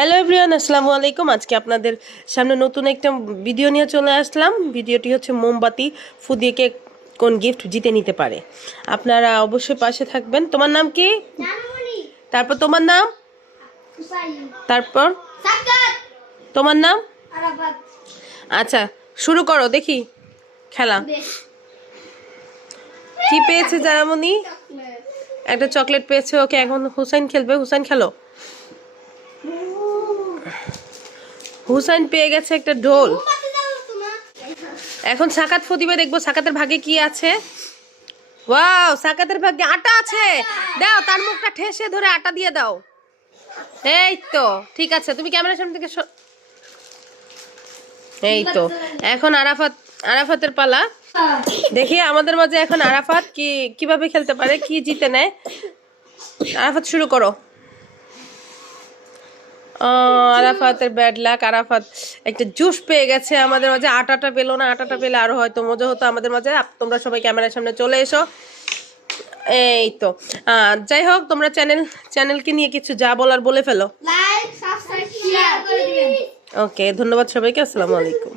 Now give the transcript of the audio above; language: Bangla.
হ্যালো এভরিওয়ান, আসসালামু আলাইকুম। আজকে আপনাদের সামনে নতুন একটা ভিডিও নিয়ে চলে আসলাম। ভিডিওটি হচ্ছে মোমবাতি ফু দিয়ে কে কোন গিফট জিতে নিতে পারে। আপনারা অবশ্যই পাশে থাকবেন। তোমার নাম কি? তারপর তোমার নাম, তারপর তোমার নাম। আচ্ছা, শুরু করো, দেখি খেলা কি পেয়েছে জানামনি। একটা চকলেট পেয়েছে। ওকে, এখন হুসাইন খেলবে। হুসাইন খেলো। হুসাইন পেয়ে গেছে একটা ঢোল। এখন সাকাত ফু দিবে, দেখবো সাকাতের ভাগে কি আছে। ওয়াও, সাকাতের ভাগ্যে আটা আছে। দাও, তার মুখটা ঠেসে ধরে আটা দিয়ে দাও। এই তো ঠিক আছে, তুমি ক্যামেরার সামনে থেকে এই তো। এখন আরাফাতের পালা। দেখি আমাদের মাঝে এখন আরাফাত কিভাবে খেলতে পারে, কি জিতে নেয়। আরাফাত শুরু করো। আরাফাতের ব্যাড লাক। আরাফাত একটা জুস পেয়ে গেছে আমাদের মাঝে। আটাটা পেলো না। আটাটা পেলে আরো হয়তো মজা হতো আমাদের মাঝে। তোমরা সবাই ক্যামেরার সামনে চলে এসো। এই তো যাই হোক, তোমরা চ্যানেলকে নিয়ে কিছু যা বলার বলে ফেলো। লাইক সাবস্ক্রাইব শেয়ার করে দিবেন। ওকে, ধন্যবাদ সবাইকে। আসসালামু আলাইকুম।